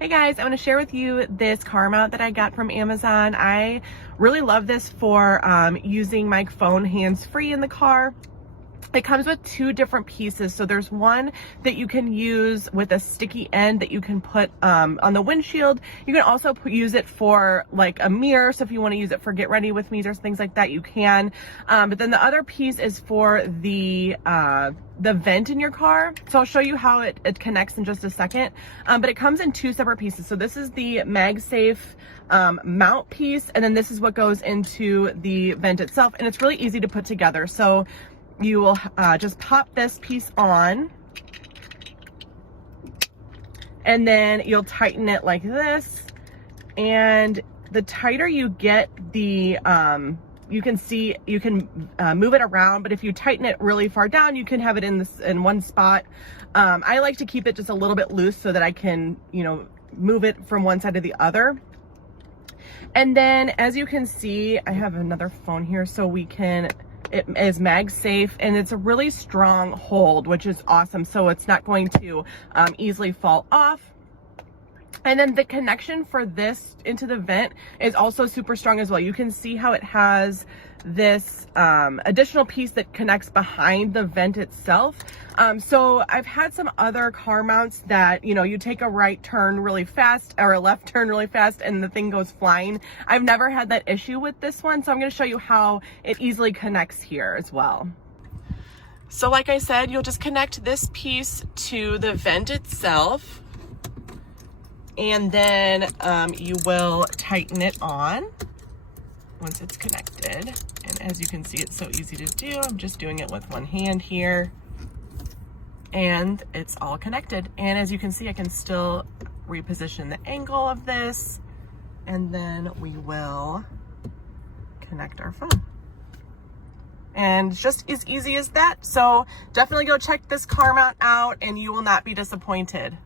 Hey guys, I want to share with you this car mount that I got from Amazon. I really love this for using my phone hands-free in the car. It comes with two different pieces. So there's one that you can use with a sticky end that you can put on the windshield. You can also use it for like a mirror. So if you want to use it for get ready with me or things like that, you can. But then the other piece is for the vent in your car. So I'll show you how it connects in just a second. But it comes in two separate pieces. So this is the Magsafe mount piece, and then this is what goes into the vent itself. And it's really easy to put together. So you will just pop this piece on, and then you'll tighten it like this. And the tighter you get, the you can see you can move it around, but if you tighten it really far down, you can have it in one spot. I like to keep it just a little bit loose so that I can, move it from one side to the other. And then as you can see, I have another phone here so it is Magsafe, and it's a really strong hold, which is awesome. So it's not going to easily fall off. And then the connection for this into the vent is also super strong as well. You can see how it has this additional piece that connects behind the vent itself. So I've had some other car mounts that, you take a right turn really fast or a left turn really fast and the thing goes flying. I've never had that issue with this one. So I'm going to show you how it easily connects here as well. So like I said, you'll just connect this piece to the vent itself. And then you will tighten it on once it's connected. And as you can see, it's so easy to do. I'm just doing it with one hand here. And it's all connected. And as you can see, I can still reposition the angle of this. And then we will connect our phone. And it's just as easy as that. So definitely go check this car mount out and you will not be disappointed.